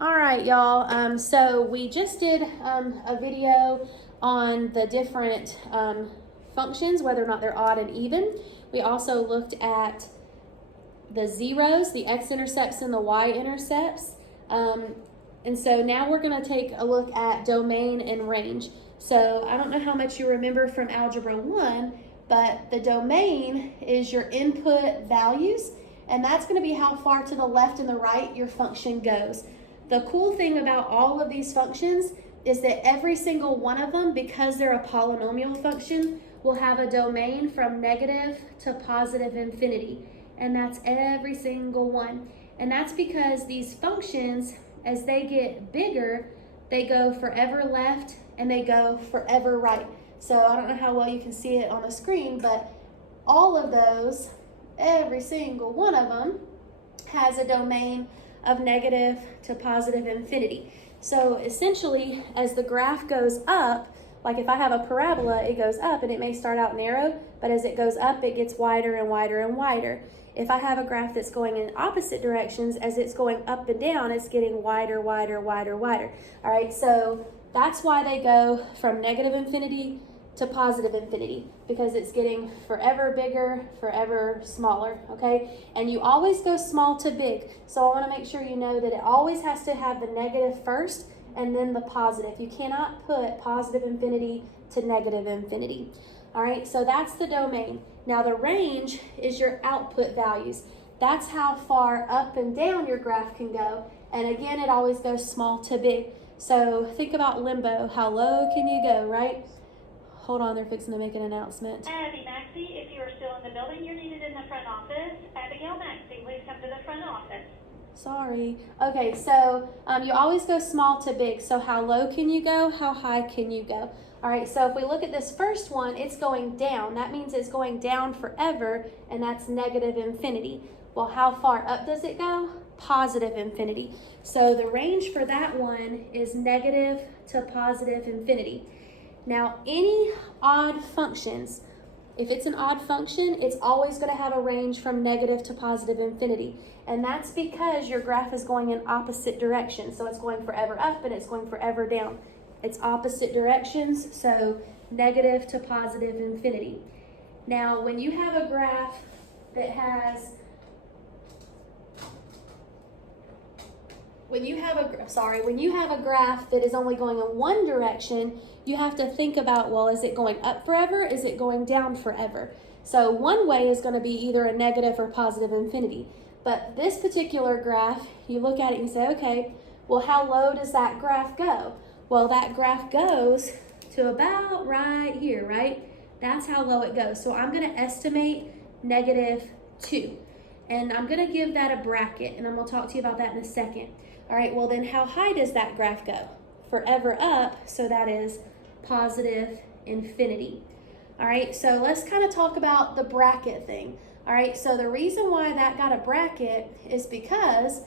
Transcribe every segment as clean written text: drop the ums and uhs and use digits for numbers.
All right, y'all. So we just did a video on the different functions, whether or not they're odd and even. We also looked at the zeros, the x-intercepts and the y-intercepts. And so now we're going to take a look at domain and range. So I don't know how much you remember from Algebra 1, but the domain is your input values, and that's going to be how far to the left and the right your function goes. The cool thing about all of these functions is that every single one of them, because they're a polynomial function, will have a domain from negative to positive infinity. And that's every single one. And that's because these functions, as they get bigger, they go forever left and they go forever right. So I don't know how well you can see it on the screen, but all of those, every single one of them, has a domain of negative to positive infinity. So essentially, as the graph goes up, like if I have a parabola, it goes up and it may start out narrow, but as it goes up, it gets wider and wider and wider. If I have a graph that's going in opposite directions, as it's going up and down, it's getting wider, wider, wider, wider. All right, so that's why they go from negative infinity to positive infinity, because it's getting forever bigger, forever smaller, okay? And you always go small to big. So I want to make sure you know that it always has to have the negative first and then the positive. You cannot put positive infinity to negative infinity. All right, so that's the domain. Now the range is your output values. That's how far up and down your graph can go. And again, it always goes small to big. So think about limbo. How low can you go, right? Hold on, they're fixing to make an announcement. Abby Maxey, if you are still in the building, you're needed in the front office. Abigail Maxey, please come to the front office. Sorry. Okay, so you always go small to big. So how low can you go? How high can you go? All right, so if we look at this first one, it's going down. That means it's going down forever, and that's negative infinity. Well, how far up does it go? Positive infinity. So the range for that one is negative to positive infinity. Now, any odd functions, if it's an odd function, it's always going to have a range from negative to positive infinity. And that's because your graph is going in opposite directions. So it's going forever up and it's going forever down. It's opposite directions, so negative to positive infinity. Now, when you have a graph that has, when you have a graph that is only going in one direction, you have to think about, well, is it going up forever? Is it going down forever? So one way is going to be either a negative or positive infinity. But this particular graph, you look at it and you say, okay, well, how low does that graph go? Well, that graph goes to about right here, right? That's how low it goes. So I'm going to estimate -2. And I'm going to give that a bracket, and I'm going to talk to you about that in a second. All right, well then how high does that graph go? Forever up, so that is positive infinity. All right, so let's kind of talk about the bracket thing. All right, so the reason why that got a bracket is because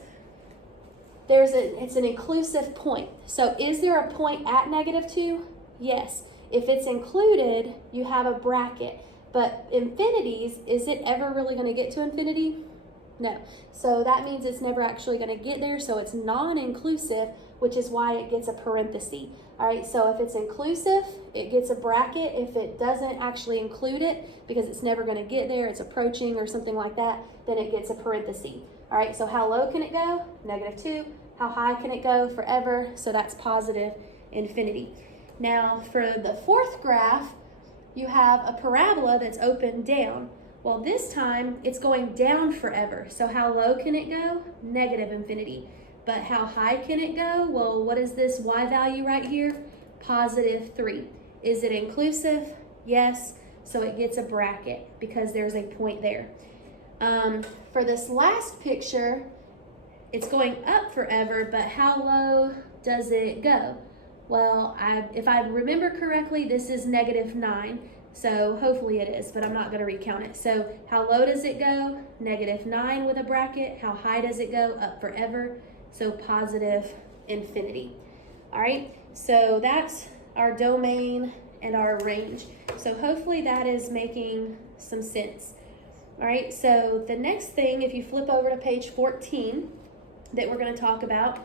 it's an inclusive point. So is there a point at -2? Yes. If it's included, you have a bracket. But infinities, is it ever really going to get to infinity? No. So that means it's never actually going to get there. So it's non-inclusive, which is why it gets a parenthesis. All right, so if it's inclusive, it gets a bracket. If it doesn't actually include it, because it's never going to get there, it's approaching or something like that, then it gets a parenthesis. All right, so how low can it go? -2. How high can it go? Forever. So that's positive infinity. Now, for the fourth graph, you have a parabola that's open down. Well, this time it's going down forever. So how low can it go? Negative infinity. But how high can it go? Well, what is this y value right here? +3. Is it inclusive? Yes. So it gets a bracket because there's a point there. For this last picture, it's going up forever, but how low does it go? Well, if I remember correctly, this is -9. So hopefully it is, but I'm not going to recount it. So how low does it go? -9 with a bracket. How high does it go? Up forever. So positive infinity. All right, so that's our domain and our range. So hopefully that is making some sense. All right, so the next thing, if you flip over to page 14, that we're going to talk about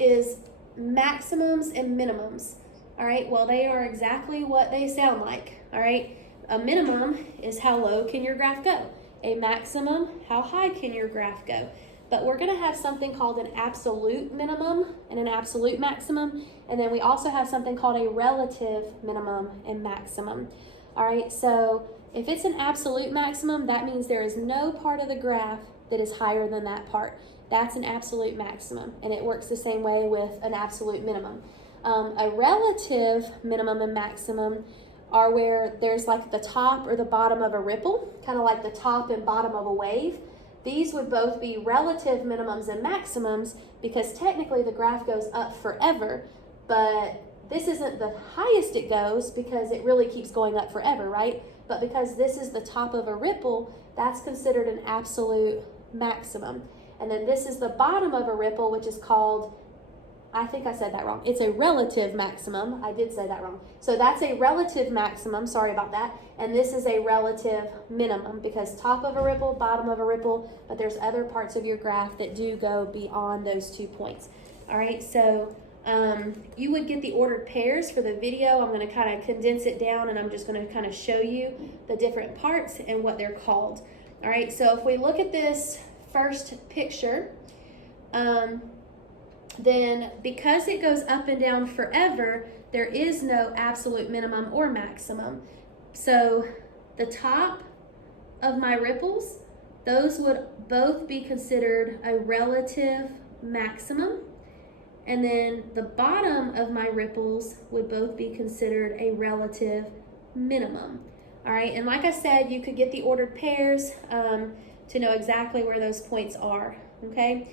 is maximums and minimums. All right, well, they are exactly what they sound like. All right, a minimum is how low can your graph go. A maximum, how high can your graph go? But we're going to have something called an absolute minimum and an absolute maximum. And then we also have something called a relative minimum and maximum. All right, so if it's an absolute maximum, that means there is no part of the graph that is higher than that part. That's an absolute maximum, and it works the same way with an absolute minimum. A relative minimum and maximum are where there's like the top or the bottom of a ripple, kind of like the top and bottom of a wave. These would both be relative minimums and maximums because technically the graph goes up forever, but this isn't the highest it goes because it really keeps going up forever, right? But because this is the top of a ripple, that's considered an absolute maximum. And then this is the bottom of a ripple, which is called, I think I said that wrong. It's a relative maximum. I did say that wrong. So that's a relative maximum. Sorry about that. And this is a relative minimum because top of a ripple, bottom of a ripple, but there's other parts of your graph that do go beyond those 2 points. All right, so you would get the ordered pairs for the video. I'm going to kind of condense it down and I'm just going to kind of show you the different parts and what they're called. All right, so if we look at this first picture, then because it goes up and down forever, there is no absolute minimum or maximum. So the top of my ripples, those would both be considered a relative maximum. And then the bottom of my ripples would both be considered a relative minimum. All right, and like I said, you could get the ordered pairs to know exactly where those points are, okay?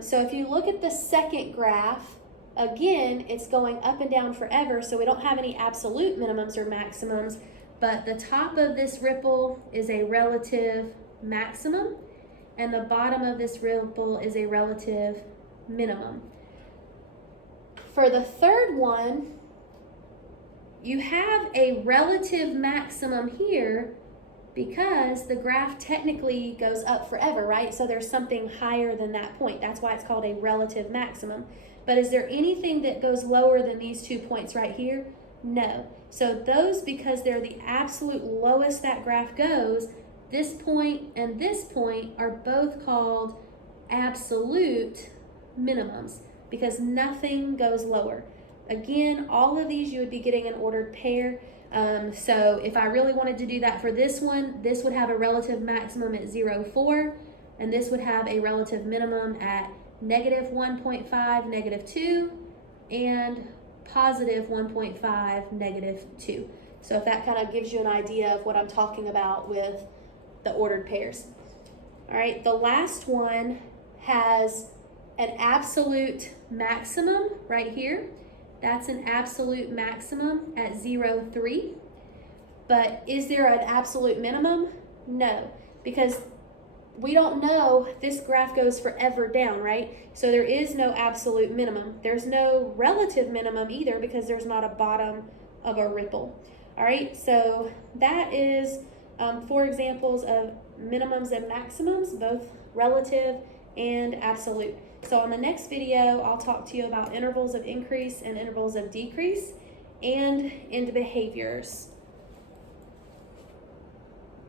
So if you look at the second graph, again, it's going up and down forever, so we don't have any absolute minimums or maximums, but the top of this ripple is a relative maximum, and the bottom of this ripple is a relative minimum. For the third one, you have a relative maximum here because the graph technically goes up forever, right? So there's something higher than that point. That's why it's called a relative maximum. But is there anything that goes lower than these 2 points right here? No. So those, because they're the absolute lowest that graph goes, this point and this point are both called absolute minimums because nothing goes lower. Again, all of these you would be getting an ordered pair. So if I really wanted to do that for this one, this would have a relative maximum at 0.4, and this would have a relative minimum at -1.5, -2, and +1.5, -2. So if that kind of gives you an idea of what I'm talking about with the ordered pairs. All right, the last one has an absolute maximum right here. That's an absolute maximum at 0.3. But is there an absolute minimum? No, because we don't know, this graph goes forever down, right? So there is no absolute minimum. There's no relative minimum either because there's not a bottom of a ripple. All right, so that is 4 examples of minimums and maximums, both relative and absolute. So on the next video, I'll talk to you about intervals of increase and intervals of decrease and end behaviors.